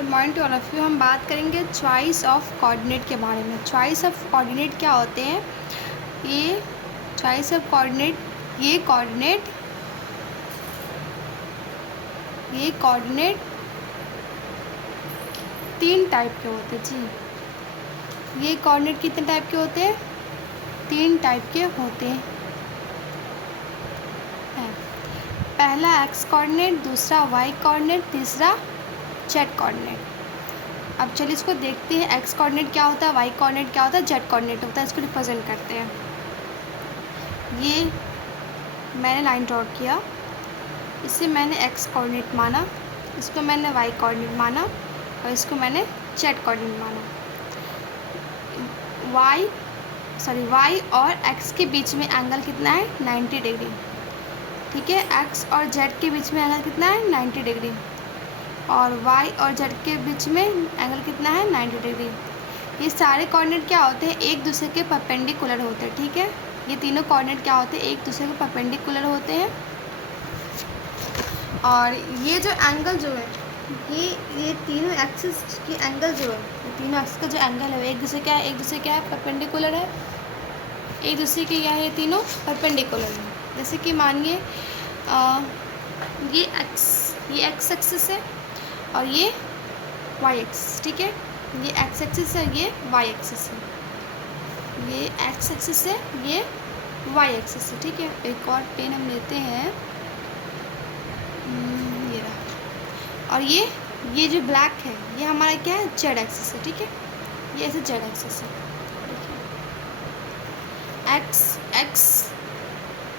Good morning to all of you. हम बात करेंगे चॉइस ऑफ कोऑर्डिनेट के बारे में। चॉइस ऑफ कोऑर्डिनेट क्या होते हैं? ये चॉइस ऑफ कोऑर्डिनेट, ये कोऑर्डिनेट तीन टाइप के होते हैं जी। ये कोऑर्डिनेट कितने टाइप के होते हैं? तीन टाइप के होते हैं। पहला एक्स कोऑर्डिनेट, दूसरा वाई कोऑर्डिनेट, तीसरा जेड कोऑर्डिनेट। अब चलिए इसको देखते हैं। एक्स कोऑर्डिनेट क्या होता है, वाई कोऑर्डिनेट क्या होता है, जेड कोऑर्डिनेट होता है। इसको रिप्रेजेंट करते हैं। ये मैंने लाइन ड्रॉ किया, इसे मैंने एक्स कोऑर्डिनेट माना, इसको मैंने वाई कोऑर्डिनेट माना और इसको मैंने जेड कोऑर्डिनेट माना। वाई और एक्स के बीच में एंगल कितना है? 90 डिग्री। ठीक है, एक्स और जेड के बीच में एंगल कितना है? 90 डिग्री। और वाई और जेड के बीच में एंगल कितना है? 90 डिग्री। ये सारे कोऑर्डिनेट क्या होते हैं? एक दूसरे के परपेंडिकुलर होते हैं। ठीक है, ये तीनों कोऑर्डिनेट क्या होते हैं? एक दूसरे के परपेंडिकुलर होते हैं। और ये जो एंगल जो है, ये तीनों एक्सिस के एंगल जो है, ये तीनों एक्सिस का जो एंगल है एक दूसरे क्या है? एक दूसरे क्या है? परपेंडिकुलर है। एक दूसरे के क्या है? ये तीनों परपेंडिकुलर है। जैसे कि मानिए ये एक्स एक्सिस है और ये वाई एक्सिस। ठीक है, ये एक्स एक्सिस है, ये वाई एक्सिस है। ये एक्स एक्सिस है, ये वाई एक्सिस है। ठीक है, एक और पेन हम लेते हैं, ये रहा। और ये जो ब्लैक है ये हमारा क्या है? जेड एक्सिस है। ठीक है, ये ऐसे जेड एक्सिस है।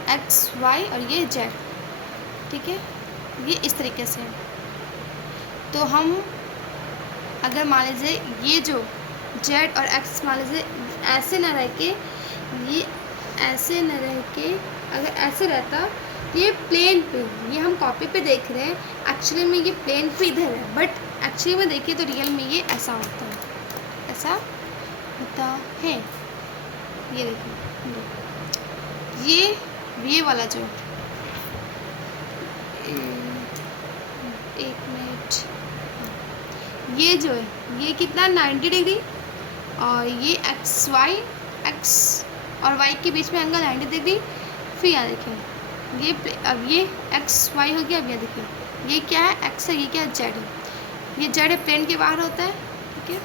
एक्स वाई और ये जेड। ठीक है, ये इस तरीके से। तो हम अगर मान लीजिए ये जो जेड और एक्स मान लीजिए ऐसे न रह के, ये ऐसे न रह के अगर ऐसे रहता, ये प्लेन पे, ये हम कॉपी पे देख रहे हैं, एक्चुअली में ये प्लेन पे इधर है, बट एक्चुअली में देखिए तो रियल में ये ऐसा होता है, ऐसा होता है। ये देखिए, ये वाला जो, एक मिनट, ये जो है ये कितना? 90 डिग्री। और ये एक्स और वाई के बीच में एंगल 90 डिग्री। फिर यहाँ देखिए ये, अब ये एक्स वाई हो गया। अब ये देखिए ये क्या है? एक्स है, ये क्या है? जेड है। ये जेड है, प्लेन के बाहर होता है। ठीक है,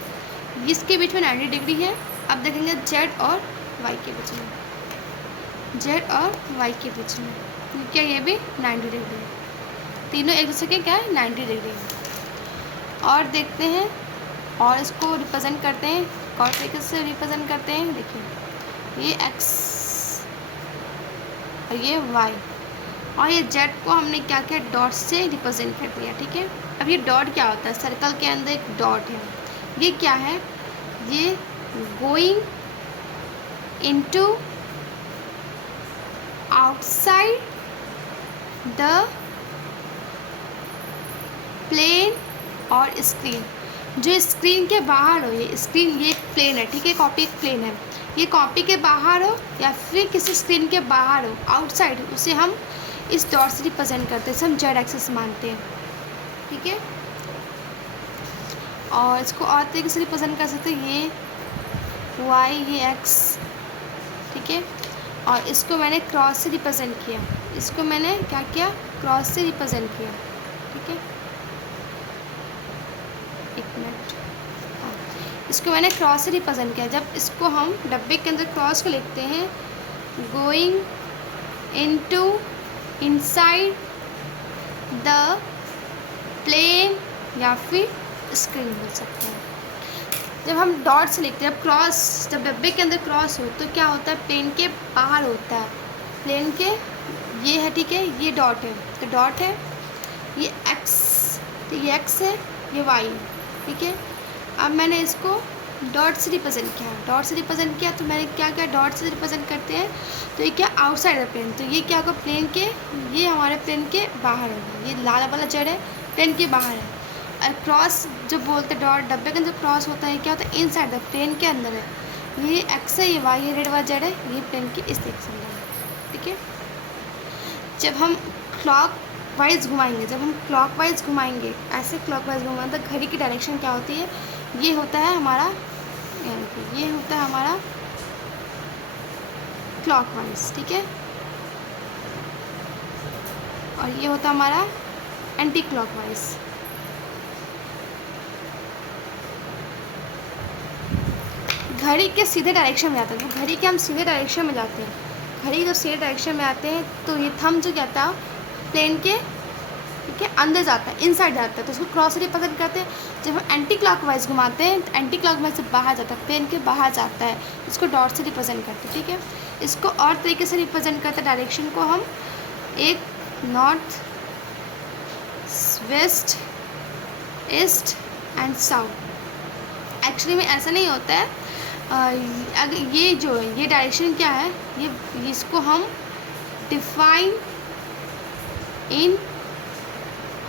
इसके बीच में 90 डिग्री है। अब देखेंगे जेड और वाई के बीच में, जेड और वाई के बीच में क्या? ये भी 90 डिग्री है। तीनों एक दूसरे के क्या है? 90 डिग्री। और देखते हैं और इसको रिप्रेजेंट करते हैं, और तरीके से रिप्रेजेंट करते हैं। देखिए ये एक्स और ये वाई और ये जेड को हमने क्या किया? डॉट से रिप्रेजेंट कर दिया। ठीक है, अब ये डॉट क्या होता है? सर्कल के अंदर एक डॉट है। ये क्या है? ये going into outside the plane और स्क्रीन। जो स्क्रीन के बाहर हो, ये स्क्रीन, ये एक प्लेन है। ठीक है, कॉपी एक प्लेन है, ये कॉपी के बाहर हो या फिर किसी स्क्रीन के बाहर हो, आउटसाइड, उसे हम इस डॉट से रिप्रेजेंट करते हैं, इसे हम जेड एक्सिस मानते हैं। ठीक है, और इसको और तरीके से रिप्रेजेंट कर सकते हैं, ये वाई, ये एक्स। ठीक है, और इसको मैंने क्रॉस से रिप्रेजेंट किया, इसको मैंने क्या किया? क्रॉस से रिप्रेजेंट किया। ठीक है, एक मिनट, हाँ, इसको मैंने क्रॉस से रिप्रेजेंट किया। जब इसको हम डब्बे के अंदर क्रॉस को लिखते हैं, going into inside the plane या फिर स्क्रीन बोल सकते हैं। जब हम डॉट से लिखते हैं, जब क्रॉस, जब डब्बे के अंदर क्रॉस हो तो क्या होता है? प्लेन के बाहर होता है, प्लेन के, ये है। ठीक है, ये डॉट है, तो डॉट है, ये एक्स, तो ये एक्स है, ये वाई है। ठीक है, अब मैंने इसको डॉट से रिप्रेजेंट किया, डॉट से रिप्रेजेंट किया तो मैंने क्या किया? डॉट से रिप्रेजेंट करते हैं तो ये क्या? Outside the plane. तो ये क्या होगा? प्लेन के, ये हमारे प्लेन के बाहर होगा, ये लाल वाला जेड है, प्लेन के बाहर है। और क्रॉस जो बोलते हैं, डॉट डब्बे के अंदर क्रॉस होता है, क्या होता है? इनसाइड द प्लेन के अंदर है। ये एक्स है, ये वाई है, रेड वाला जेड है, ये प्लेन के इस तरीके से अंदर है। ठीक है, जब हम क्लॉक क्लॉकवाइज घुमाएंगे, जब हम क्लॉकवाइज घुमाएंगे, ऐसे क्लॉकवाइज घुमाएंगे तो घड़ी की डायरेक्शन क्या होती है, ये होता है हमारा, ये होता है हमारा क्लॉकवाइज, ठीक है, और ये होता है हमारा एंटी क्लॉकवाइज। घड़ी के सीधे डायरेक्शन में जाते हैं, तो घड़ी के हम सीधे डायरेक्शन में जाते हैं, घड़ी जब सीधे डायरेक्शन में आते हैं तो ये थंब जो क्या था प्लेन के, ठीक है, अंदर जाता है, इनसाइड जाता है, तो उसको क्रॉस रिप्रेजेंट करते हैं। जब हम एंटी क्लॉकवाइज घुमाते हैं तो एंटी क्लॉकवाइज से बाहर जाता है, प्लेन के बाहर जाता है, इसको डॉट से रिप्रेजेंट करते हैं, ठीक है। इसको और तरीके से रिप्रेजेंट करते हैं डायरेक्शन को हम, एक north, west, east and south. Actually में ऐसा नहीं होता है, अगर ये जो है ये डायरेक्शन क्या है, ये इसको हम डिफाइन इन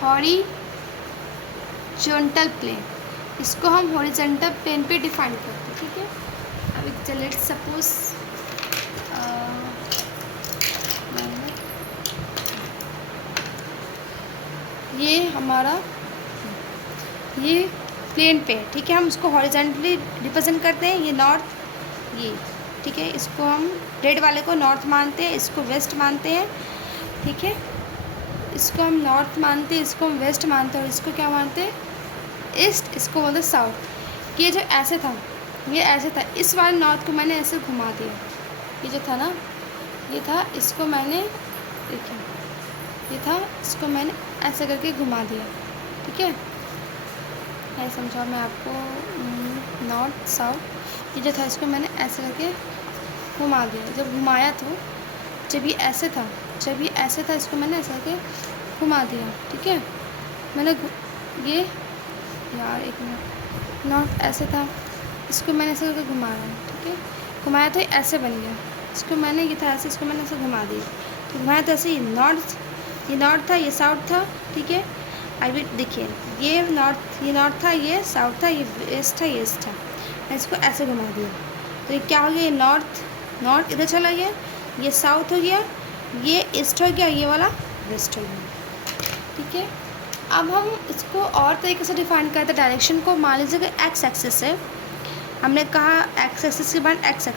हॉरिजॉन्टल प्लेन, इसको हम हॉरिजॉन्टल प्लेन पे डिफाइन करते हैं, ठीक है। अब लेट्स सपोज ये हमारा ये प्लेन पे, ठीक है, हम उसको हॉरिजॉन्टली रिप्रेजेंट करते हैं, ये नॉर्थ, ये, ठीक है, इसको हम रेड वाले को नॉर्थ मानते हैं, इसको वेस्ट मानते हैं, ठीक है, इसको हम नॉर्थ मानते हैं, इसको हम वेस्ट मानते हैं, और इसको क्या मानते हैं, ईस्ट, इसको बोलते हैं साउथ। ये जो ऐसे था, ये ऐसे था, इस वाले नॉर्थ को मैंने ऐसे घुमा दिया, ये जो था ना, ये था, इसको मैंने, देखिए ये था, इसको मैंने ऐसे करके घुमा दिया, ठीक है, मैं समझाऊँ मैं आपको, नॉर्थ साउथ, ये जो था इसको मैंने ऐसे करके घुमा दिया। जब घुमाया तो जब ये ऐसे था, जब ये ऐसे था, इसको मैंने ऐसे करके घुमा दिया, ठीक है, मैंने ये, यार एक मिनट, नॉर्थ ऐसे था, इसको मैंने ऐसे करके घुमाया, ठीक है, घुमाया तो ये ऐसे बन गया, इसको मैंने, ये था ऐसे, इसको मैंने ऐसे घुमा दिया, तो घुमाया तो ऐसे, ये नॉर्थ था, ये साउथ था, ठीक है। अभी देखिए, ये नॉर्थ था, ये साउथ था, ये ईस्ट था, ये ईस्ट था, मैं इसको ऐसे घुमा दिया, तो ये क्या हो गया, ये नॉर्थ इधर चला गया, ये साउथ हो गया, ये ईस्ट हो गया, ये वाला वेस्ट हो गया, ठीक है। अब हम इसको और तरीके से डिफाइन करते हैं डायरेक्शन को। मान लीजिए कि एक्स एक्सिस है, हमने कहा एक्स एक्सिस के बाद एक्स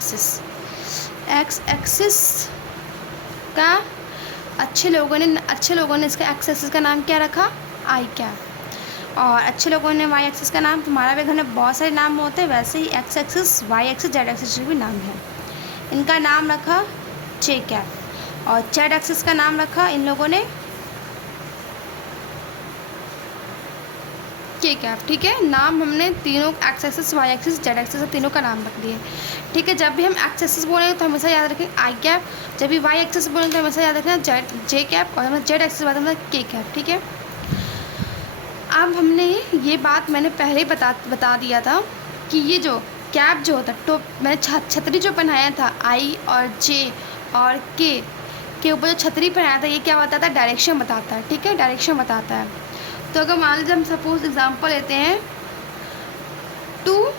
एक्सिस का अच्छे लोगों ने इसका एक्स एक्सिस का नाम क्या रखा, आई कैप, और अच्छे लोगों ने वाई एक्सिस का नाम, तुम्हारा भी घर में बहुत सारे नाम होते हैं, वैसे ही X axis, Y axis, Z axis भी नाम है, इनका नाम रखा जे कैप, और जेड एक्सिस का नाम रखा इन लोगों ने के कैप, ठीक है। नाम हमने तीनों x axis, Y axis, Z axis, तीनों का नाम रख दिए, ठीक है। जब भी हम एक्स एक्सिस बोलेंगे तो हमेशा याद रखें आई कैप, जब भी वाई एक्सिस बोलेंगे तो हमेशा याद रखना जे कैप, और हमें जेड एक्सिस बात हमें के कैप, ठीक है। अब हमने ये बात मैंने पहले ही बता दिया था कि ये जो कैप जो होता है, तो मैंने छतरी जो पहनाया था आई और जे और के ऊपर जो छतरी पहनाया था, ये क्या बताता है, डायरेक्शन बताता है, ठीक है, डायरेक्शन बताता है। तो अगर मान लीजिए हम सपोज एग्जांपल लेते हैं 2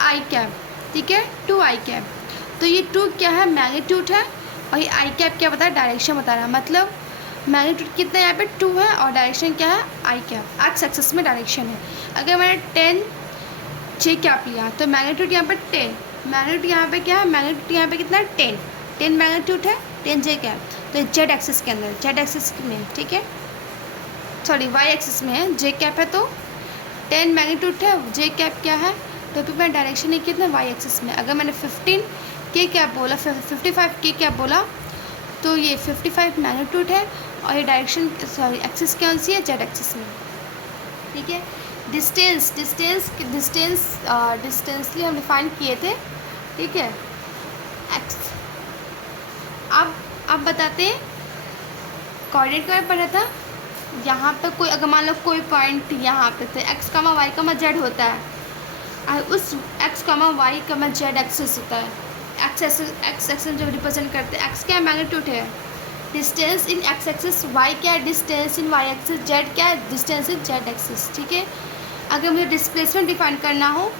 आई कैप, ठीक है, 2 आई कैप, तो ये 2 क्या है, मैग्नीट्यूड है, और ये आई कैप क्या बता रहा है, डायरेक्शन बता रहा है। मतलब मैग्नीट्यूड कितना यहाँ पे 2 है, और डायरेक्शन क्या है, आई कैप, एक्स एक्सिस में डायरेक्शन है। अगर मैंने 10 जे कैप लिया तो मैग्नीट्यूड यहाँ पे 10, मैग्नीट्यूड यहाँ पे क्या है, मैग्नीट्यूड यहाँ पे कितना है, 10 मैग्नीट्यूड है, 10 जे कैप, तो जेड एक्सिस के अंदर, जेड एक्सिस में, ठीक है, सॉरी वाई एक्सिस में है, जे कैप है तो 10 मैग्नीट्यूड है, जे कैप क्या है, तो फिर मैं डायरेक्शन है कितना, वाई एक्सिस में। अगर मैंने 15 के कैप बोला, 55 के कैप बोला, तो ये 55 मैग्नीट्यूड है, और ये डायरेक्शन सॉरी एक्सिस कौन सी है, जेड एक्सिस में, ठीक है। डिस्टेंसली हम डिफाइन किए थे, ठीक है, एक्स। अब बताते हैं कोऑर्डिनेट का पढ़ा था, यहाँ पे कोई अगर मान लो कोई पॉइंट यहाँ पे थे, एक्स कमा वाई कमा जेड होता है, और उस एक्स कमा वाई कमा जेड एक्सिस होता है, एक्स एक्सिस जो रिप्रेजेंट करते हैं, एक्स क्या मैग्नीट्यूड है, distance in x axis, y क्या है, distance in y axis, z क्या है, डिस्टेंस इन जेड एक्सिस, ठीक है। अगर मुझे डिस्प्लेसमेंट डिफाइन करना हो,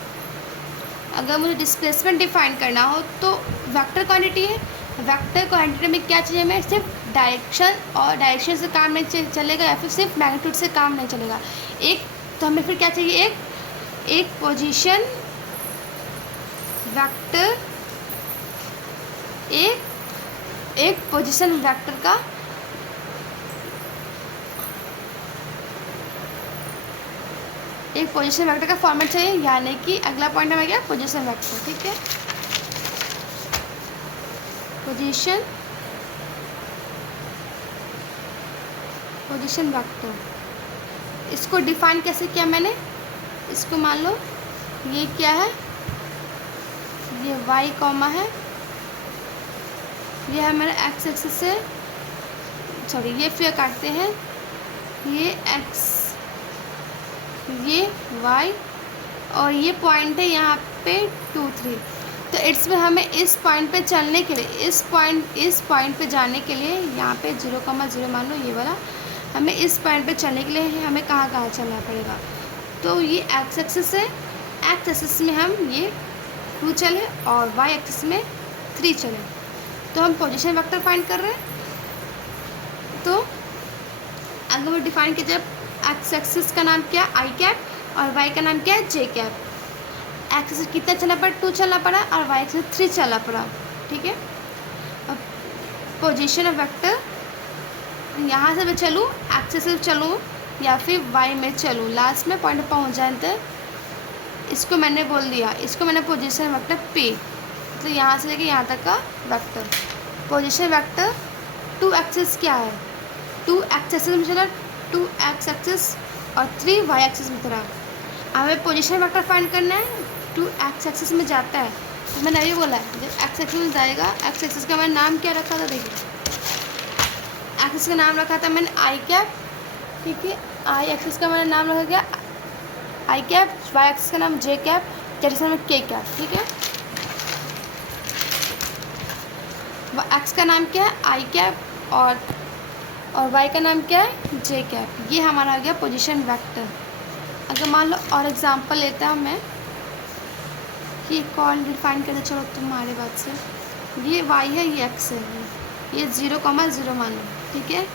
तो वेक्टर क्वांटिटी है, वेक्टर क्वांटिटी में क्या चाहिए, हमें सिर्फ डायरेक्शन, और डायरेक्शन से काम नहीं चलेगा या फिर सिर्फ मैग्नीट्यूड से काम नहीं चलेगा। एक तो हमें फिर क्या चाहिए, एक पोजीशन वेक्टर, एक पोजीशन वेक्टर का फॉर्मेट चाहिए, यानी कि अगला पॉइंट हमें क्या, पोजीशन वेक्टर। ठीक है, पोजीशन वेक्टर, इसको डिफाइन कैसे किया मैंने, इसको मान लो ये क्या है, ये y कॉमा है, ये है मेरा x एक्सिस से, सॉरी ये फिर काटते हैं, ये x, ये y, और ये पॉइंट है यहाँ पे 2 3। तो इट्स में हमें इस पॉइंट पे चलने के लिए, इस पॉइंट पे जाने के लिए, यहाँ पे 0,0 मान लो ये वाला, हमें इस पॉइंट पे चलने के लिए हमें कहाँ चलना पड़ेगा। तो ये x एक्सिस है, x एक्सिस में हम ये 2 चले और y एक्सिस में 3 चले, तो हम पोजीशन वेक्टर फाइंड कर रहे हैं। तो अगर वो डिफाइन किया, जब x एक्सिस का नाम क्या है i कैप और y का नाम क्या है j कैप, x एक्सिस कितना चलना पड़ा, 2 चलना पड़ा, और y एक्सिस 3 चलना पड़ा। ठीक है, अब पोजीशन ऑफ वेक्टर, यहाँ से मैं चलूँ एक्सिस से चलूँ या फिर y में चलूँ, लास्ट में पॉइंट पहुँच जाए तो इसको मैंने बोल दिया, इसको मैंने पोजीशन वेक्टर p, तो यहाँ से लेके यहाँ तक का वेक्टर। पोजीशन वेक्टर 2 एक्सिस क्या है, 2 एक्सिस में चला, 2 x एक्सिस और 3 y एक्सिस में चला। हमें पोजीशन वेक्टर फाइंड करना है, 2 x एक्सिस में जाता है, तो मैंने अभी बोला है जब x एक्सिस में जाएगा, x एक्सिस का मैंने नाम क्या रखा था, देखिए एक्सिस का नाम रखा था मैंने i कैप। ठीक है, i एक्सिस का मैंने नाम रखा गया i कैप, y एक्सिस का नाम j कैप, z एक्सिस का नाम k कैप। ठीक है, x का नाम क्या है i कैप और y का नाम क्या है j कैप। ये हमारा आ गया पोजीशन वेक्टर। अगर मान लो और एग्जांपल लेता हूँ मैं कि कॉल डिफाइन करते, चलो तुम्हारे बात से, ये y है, ये x है, ये 0,0 मान लो। ठीक है,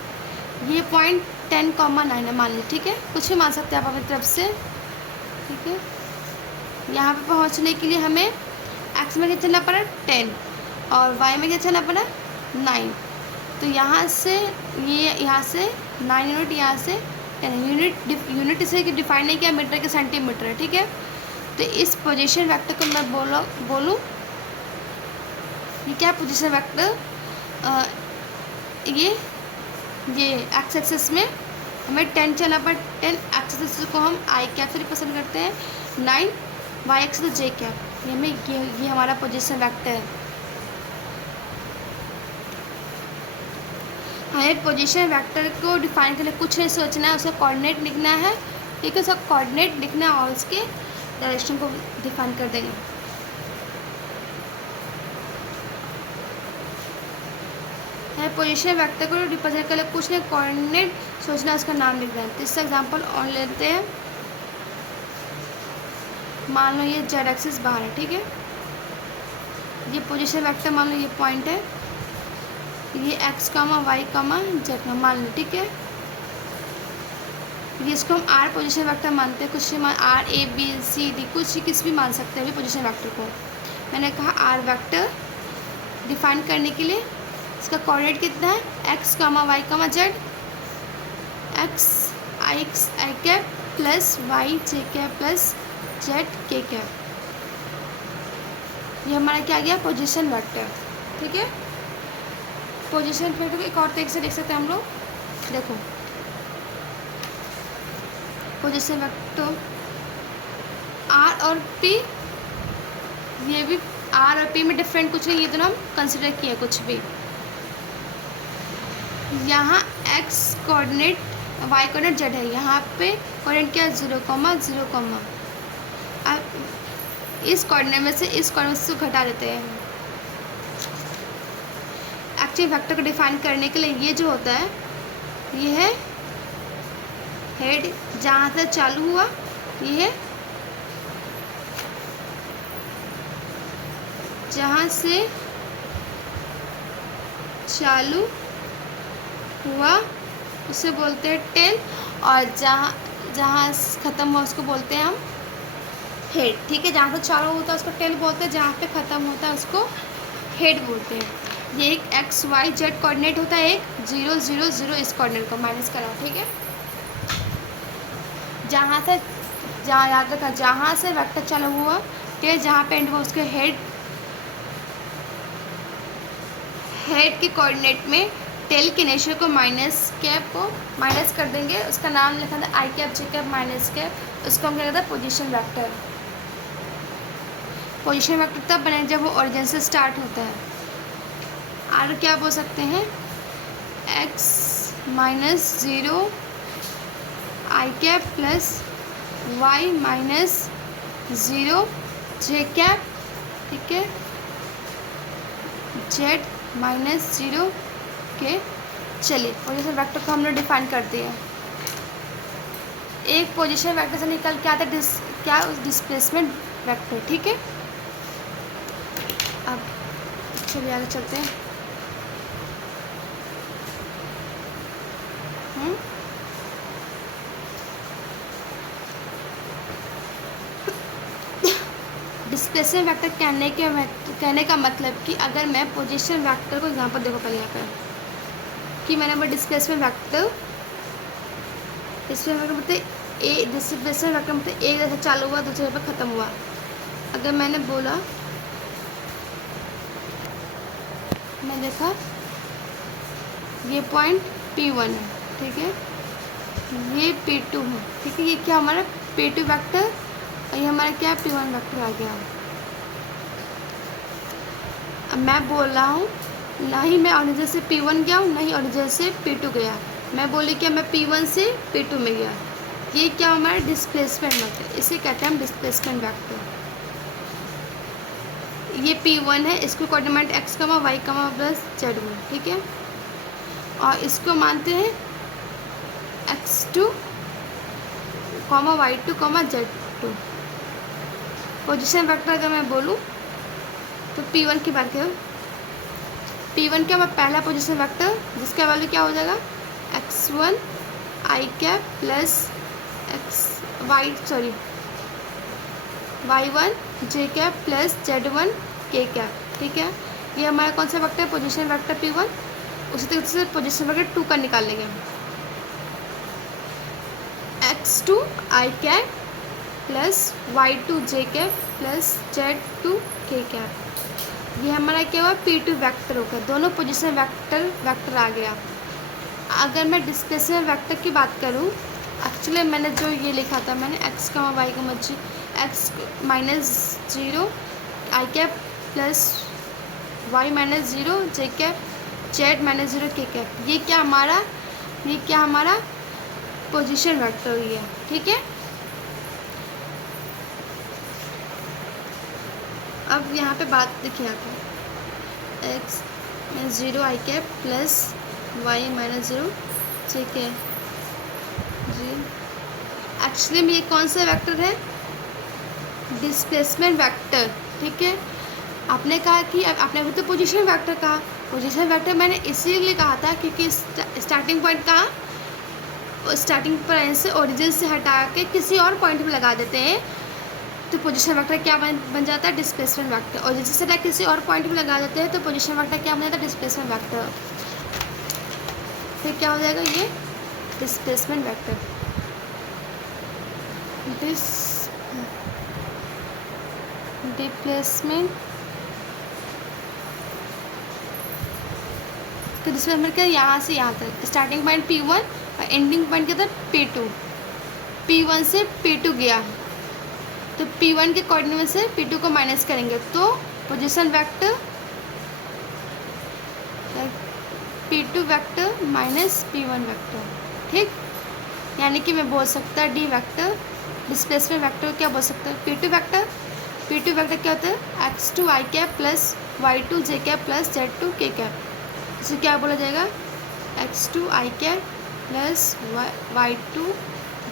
ये पॉइंट 10,9 है मान लो। ठीक है, कुछ भी मान सकते हैं आप अपनी तरफ से। ठीक है, यहाँ पे पहुँचने के लिए हमें x में क्या चलना पड़ा 10 और y में क्या चलना पड़ा 9। तो यहाँ से ये, यहाँ से 9 यूनिट, यहाँ से 10 यूनिट इसे डिफाइन नहीं किया, मीटर के सेंटीमीटर है। ठीक है, तो इस पोजीशन वेक्टर को मैं बोलूँ ये क्या पोजीशन वेक्टर, ये एक्स एक्सिस में हमें 10 चलना पड़ा, 10 एक्स एक्सिस को हम आई कैप से रिप्रेजेंट करते हैं, 9 वाई एक्सिस जे कैप, ये हमारा पोजीशन वेक्टर है। हमें पोजीशन वेक्टर को डिफाइन करने कुछ नहीं सोचना है, उसका कोऑर्डिनेट लिखना है। ठीक है, उसका कोऑर्डिनेट लिखना है और उसके डायरेक्शन को डिफाइन कर देंगे। है पोजीशन वेक्टर को रिप्रेजेंट करने कुछ नहीं, कोऑर्डिनेट सोचना, उसका नाम लिखना है। तो इसका एग्जांपल और लेते हैं, मान लो ये जेड एक्सिस बाहर है। ठीक है, ये पोजीशन वेक्टर मान लो ये पॉइंट है, ये एक्स कामा वाई कामा जेड मान लो। ठीक है, ये इसको हम आर पोजीशन वेक्टर मानते हैं, कुछ भी r a b c d कुछ किस भी मान सकते हैं पोजीशन वेक्टर को। मैंने कहा आर वेक्टर डिफाइन करने के लिए इसका कोऑर्डिनेट कितना है, एक्स कामा वाई कामा जेड, एक्स आई कैप प्लस वाई जे कैप प्लस जेड के कैप। ये हमारा क्या गया पोजीशन वेक्टर। ठीक है, पोजीशन वेक्टर को एक और तरीके से देख सकते हैं हम लोग। देखो पोजीशन वेक्टर आर और पी, ये भी आर और पी में डिफरेंट कुछ नहीं, ये तो हम कंसिडर किए कुछ भी। यहाँ x coordinate y coordinate z है, यहाँ पे कोऑर्डिनेट क्या है 0,0। अब इस कोऑर्डिनेट में से इस कोऑर्डिनेट से घटा देते हैं। एक्चुअली वेक्टर को डिफाइन करने के लिए ये जो होता है, ये है हेड, जहाँ से चालू हुआ, ये है जहाँ से चालू हुआ उसे बोलते हैं टेल, और जहाँ जहाँ ख़त्म हुआ उसको बोलते हैं हम हेड। ठीक है, जहाँ से चालू होता है उसको टेल बोलते हैं, जहाँ पे ख़त्म होता है उसको हेड बोलते हैं। ये एक एक्स वाई जेड कोऑर्डिनेट होता है, एक 0 0 0 इस कोऑर्डिनेट को माइनस करा। ठीक है, जहाँ याद रखा, जहाँ से वेक्टर चालू हुआ टेल, जहाँ पे एंड हुआ उसके हेड के कोऑर्डिनेट में टेल के इनिशियल को माइनस कैप को माइनस कर देंगे, उसका नाम लिखा था आई कैप जे कैप माइनस कैप, उसको हम क्या कहते हैं पोजीशन वेक्टर। पोजीशन वेक्टर तब बने जब वो ओरिजिन से स्टार्ट होता है। और क्या बोल सकते हैं, एक्स माइनस 0 आई कैप प्लस वाई माइनस 0 जे कैप। ठीक है, जेड माइनस 0 के। चलिए पोजीशन वेक्टर को हमने डिफाइन कर दिया। एक पोजीशन वेक्टर से निकल के आता है क्या डिस्प्लेसमेंट वेक्टर। ठीक है, अब चलिए आगे चलते हैं। डिस्प्लेसमेंट वेक्टर कहने का मतलब कि अगर मैं पोजीशन वेक्टर को यहाँ पर देखो, पहले यहाँ पर कि मैंने वो डिस्प्लेसमेंट वेक्टर मतलब डिस्प्लेसमेंट वेक्टर मतलब एक जैसे चालू हुआ दूसरे पर ख़त्म हुआ। अगर मैंने बोला, मैं देखा ये पॉइंट P1 है, ठीक है, ये P2 है। ठीक है, ये क्या हमारा P2 वेक्टर, और ये हमारा क्या P1 वेक्टर आ गया। अब मैं बोल रहा हूँ ना ही मैं ओरिजिन से P1 गया हूँ, ना ही ओरिजिन से P2 गया। मैं बोली क्या मैं P1 से P2 में गया। ये क्या हमारा डिस्प्लेसमेंट वेक्टर, इसे कहते हैं हम डिस्प्लेसमेंट वेक्टर। ये P1 है, इसको coordinate x, y, plus z1। ठीक है, और इसको मानते हैं x2, y2, z2। Position vector अगर मैं बोलूँ तो P1 की बात करूँ, P1 क्या हमारा पहला पोजीशन वेक्टर, जिसका वैल्यू क्या हो जाएगा x1 i cap plus y1 j cap plus z1 k cap. ठीक है, ये हमारा कौन सा वेक्टर है, पोजीशन वेक्टर P1। उसी तरीके से पोजीशन वेक्टर 2 का निकाल लेंगे हम, x2 i cap plus y2 j cap plus z2 k cap. ये हमारा क्या हुआ P2 वेक्टर होगा, दोनों पोजीशन वेक्टर आ गया। अगर मैं डिस्प्लेसमेंट वेक्टर की बात करूँ, एक्चुअली मैंने जो ये लिखा था, मैंने x, y, x माइनस 0 आई कैप प्लस y माइनस 0 जे कैप z माइनस 0 के कैप, ये क्या हमारा पोजीशन वेक्टर हुई है। ठीक है, अब यहाँ पे बात देखिए आता है x माइनस 0 आई कैप प्लस y माइनस 0 जे कैप जी। एक्चुअली में ये कौन सा वेक्टर है, डिस्प्लेसमेंट वेक्टर। ठीक है, आपने कहा कि आपने अभी तो पोजीशन वेक्टर कहा, पोजीशन वेक्टर मैंने इसीलिए कहा था क्योंकि स्टार्टिंग पॉइंट कहाँ, स्टार्टिंग पॉइंट से ओरिजिन से हटा के किसी और पॉइंट पे लगा देते हैं तो पोजीशन वेक्टर क्या बन जाता है, डिस्प्लेसमेंट वेक्टर। और जैसे हटा किसी और पॉइंट पे लगा देते हैं तो पोजीशन वेक्टर क्या बन जाता है, डिस्प्लेसमेंट वेक्टर। फिर क्या हो जाएगा, ये डिस्प्लेसमेंट वेक्टर। डिस्प्लेसमेंट तो डिस्प्लेसमेंट क्या, यहाँ से यहाँ तक स्टार्टिंग पॉइंट P1 और एंडिंग पॉइंट क्या था P2। P1 से P2 गया तो P1 के कोऑर्डिनेट से P2 को माइनस करेंगे तो position vector P2 vector minus P1 vector. ठीक, यानी कि मैं बोल सकता डी वेक्टर डिस्प्लेसमेंट वेक्टर क्या बोल सकता है, P2 वेक्टर क्या होता है x2 i cap plus y2 j cap plus z2 k cap. इसे क्या बोला जाएगा, x2 i cap plus y2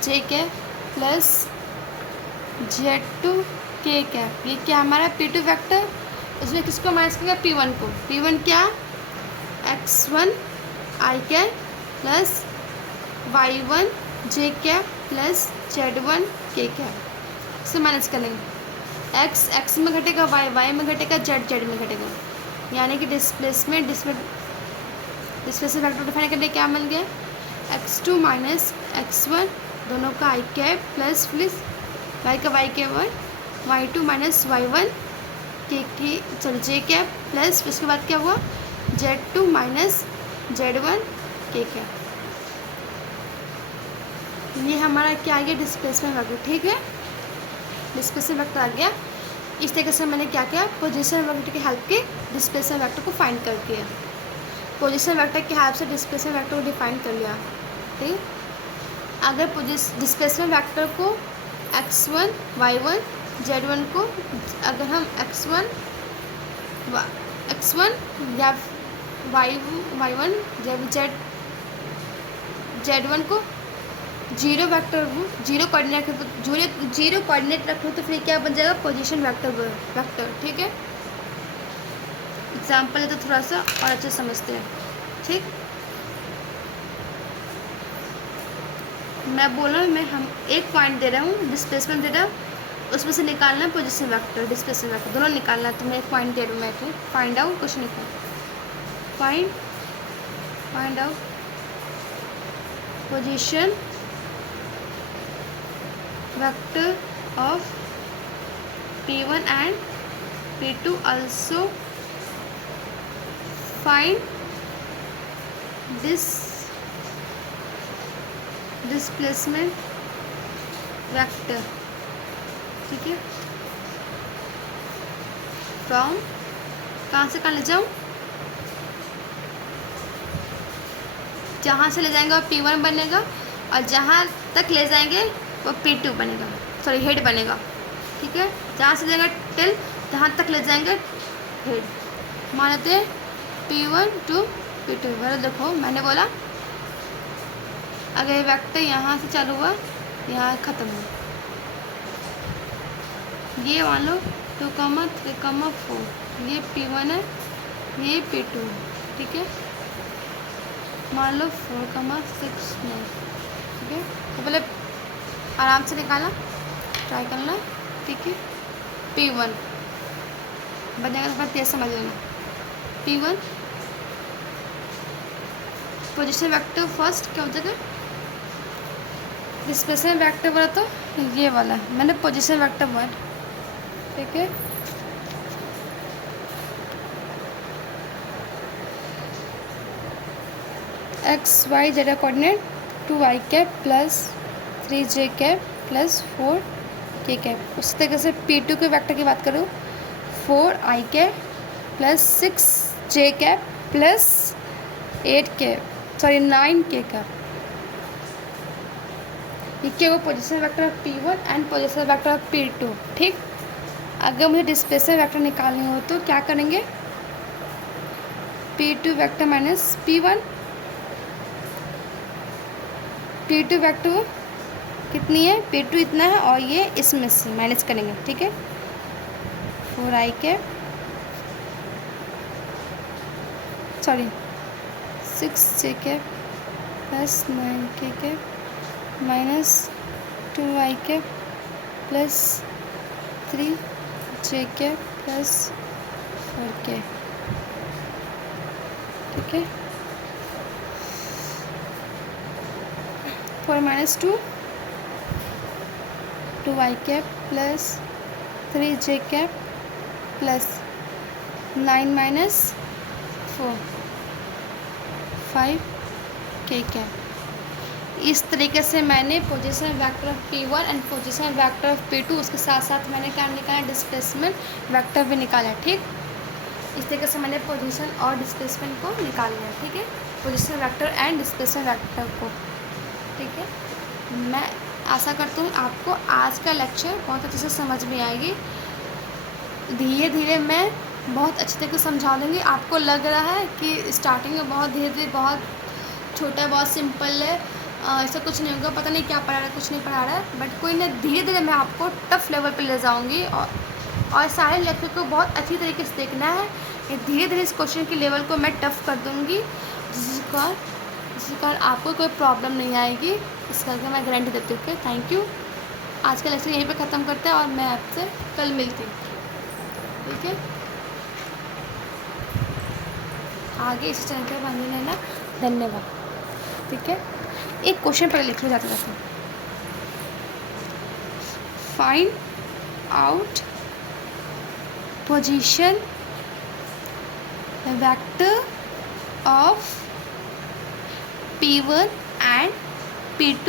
j cap plus z2 k cap. ये क्या हमारा P2 वेक्टर, उसमें किसको माइनस करेगा, P1 को। P1 क्या x1 i cap plus y1 J cap plus z1 के कैप। इसे माइनस करेंगे, x में घटेगा, y में घटेगा, z में घटेगा, यानी कि डिस्प्लेसमेंट वेक्टर डिफाइन करने क्या मिल गया, x2 माइनस x1 दोनों का i कैप प्लस y का y cap 1, y2 minus y1 के सॉरी जे कैप प्लस उसके बाद क्या हुआ z2 माइनस z1 के कैप। ये हमारा क्या आ गया, डिस्प्लेसमेंट वेक्टर। ठीक है, डिस्प्लेसमेंट वेक्टर आ गया। इस तरीके से मैंने क्या किया, पोजीशन वेक्टर की हेल्प के डिस्प्लेसमेंट वेक्टर को फाइंड कर दिया। पोजीशन वेक्टर की हेल्प से डिस्प्लेसमेंट वेक्टर को डिफाइन कर लिया। ठीक, अगर डिस्प्लेसमेंट वेक्टर को x1 y1 z1 को अगर हम x1 या y1 z1 को जीरो कोऑर्डिनेट रखो तो फिर क्या बन जाएगा, पोजीशन वेक्टर। ठीक है, एग्जाम्पल है तो थोड़ा सा और अच्छे समझते हैं। ठीक, मैं बोल रहा हूँ, हम एक पॉइंट दे रहा हूँ, डिस्प्लेसमेंट दे रहा हूँ, उसमें से निकालना है पोजीशन वेक्टर डिस्प्लेसमेंट वेक्टर दोनों निकालना है। तो मैं एक पॉइंट दे रहा हूँ, मैं फाइंड आउट कुछ नहीं find out position vector of p1 and p2, also find displacement vector। ठीक है, फ्रॉम कहाँ से कहाँ ले जाऊँ, जहाँ से ले जाएंगे वो p1 बनेगा और जहाँ तक ले जाएंगे वो p2 बनेगा, सॉरी हेड बनेगा। ठीक है, जहाँ से जाएंगे टिल जहाँ तक ले जाएंगे हेड, मान लेते हैं p1 to p2। बराबर देखो, मैंने बोला अगर वेक्टर यहाँ से चालू हुआ यहाँ ख़त्म हुआ, ये मान लो 2, 3, 4, ये p1 है, ये p2 है। ठीक है, मान लो 4, 6, 9। ठीक है, तो पहले आराम से निकाला, ट्राई करना। ठीक है, p1 बनेगा तो तेज समझ लेना। p1 पोजीशन वेक्टर फर्स्ट क्या हो जाएगा, डिस्प्लेसमेंट वेक्टर बोला तो ये वाला मैंने पोजीशन वेक्टर बोला। ठीक है, x y z coordinate 2i cap plus 3j cap plus 4k cap. उसी तरीके से p2 के वेक्टर की बात करूँ, 4i cap plus 6j cap plus 9k cap. ये क्या वो position vector of p1 and position vector of p2। ठीक, अगर मुझे डिस्प्लेसमेंट वेक्टर निकालनी हो तो क्या करेंगे, p2 vector minus p1 vector कितनी है, p2 इतना है और ये इसमें से माइनस करेंगे। ठीक है, 4i cap sorry 6j cap plus 9k cap minus 2i cap plus 3j cap plus 4k। ठीक है, 4 minus 2i cap plus 3j cap plus 9 minus 4 5k cap. इस तरीके से मैंने position vector of p1 and position vector of p2, उसके साथ साथ मैंने क्या निकाला, डिस्प्लेसमेंट वेक्टर भी निकाला। ठीक, इस तरीके से मैंने पोजीशन और डिस्प्लेसमेंट को निकाल लिया। ठीक है, position vector and displacement vector को। ठीक है, मैं आशा करती हूँ आपको आज का लेक्चर बहुत अच्छे से समझ में आएगी। धीरे धीरे मैं बहुत अच्छे तरीके से समझा दूँगी। आपको लग रहा है कि स्टार्टिंग में बहुत धीरे धीरे बहुत छोटा बहुत सिंपल है, ऐसा कुछ नहीं होगा, पता नहीं क्या पढ़ा रहा है, कुछ नहीं पढ़ा रहा है, बट कोई ना, धीरे धीरे मैं आपको टफ लेवल पे ले जाऊंगी और सारे लेक्चर को बहुत अच्छी तरीके से देखना है। धीरे धीरे इस क्वेश्चन के लेवल को मैं टफ कर दूंगी, जिसके कारण आपको कोई प्रॉब्लम नहीं आएगी, इस करके मैं गारंटी देती हूँ। Okay, thank you. आज का लेक्चर यहीं पे ख़त्म करते हैं और मैं आपसे कल मिलती हूँ, ठीक है। आगे इस चैनल पर बने रहना। धन्यवाद, ठीक है। एक क्वेश्चन पहले लिख लो जाते जाते। Find out position vector of P1 and P2.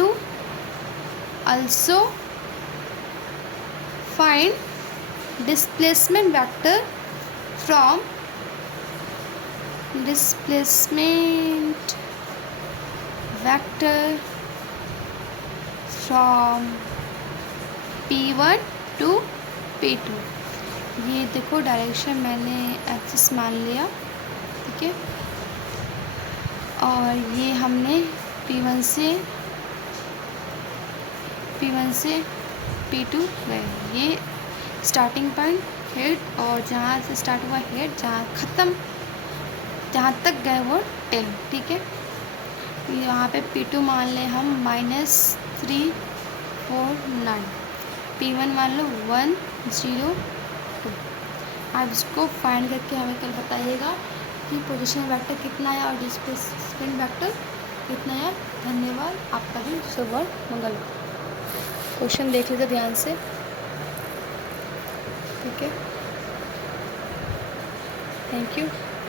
Also find displacement vector from P1 to P2। ये देखो डायरेक्शन मैंने एक्सिस मान लिया, ठीक है। और ये हमने P1 से P2 गए, ये स्टार्टिंग पॉइंट हेड, और जहाँ से स्टार्ट हुआ हेड, जहाँ तक गए वो टेल, ठीक है। यहाँ पे P2 मान लें हम -349, P1 मान लो 102। आप इसको फाइंड करके हमें कल बताइएगा कि पोजीशन वेक्टर कितना है और डिस्प्लेसमेंट वेक्टर कितना है। धन्यवाद, आपका दिन शुभ और मंगल। क्वेश्चन देख लीजिए ध्यान से, ठीक है। Thank you.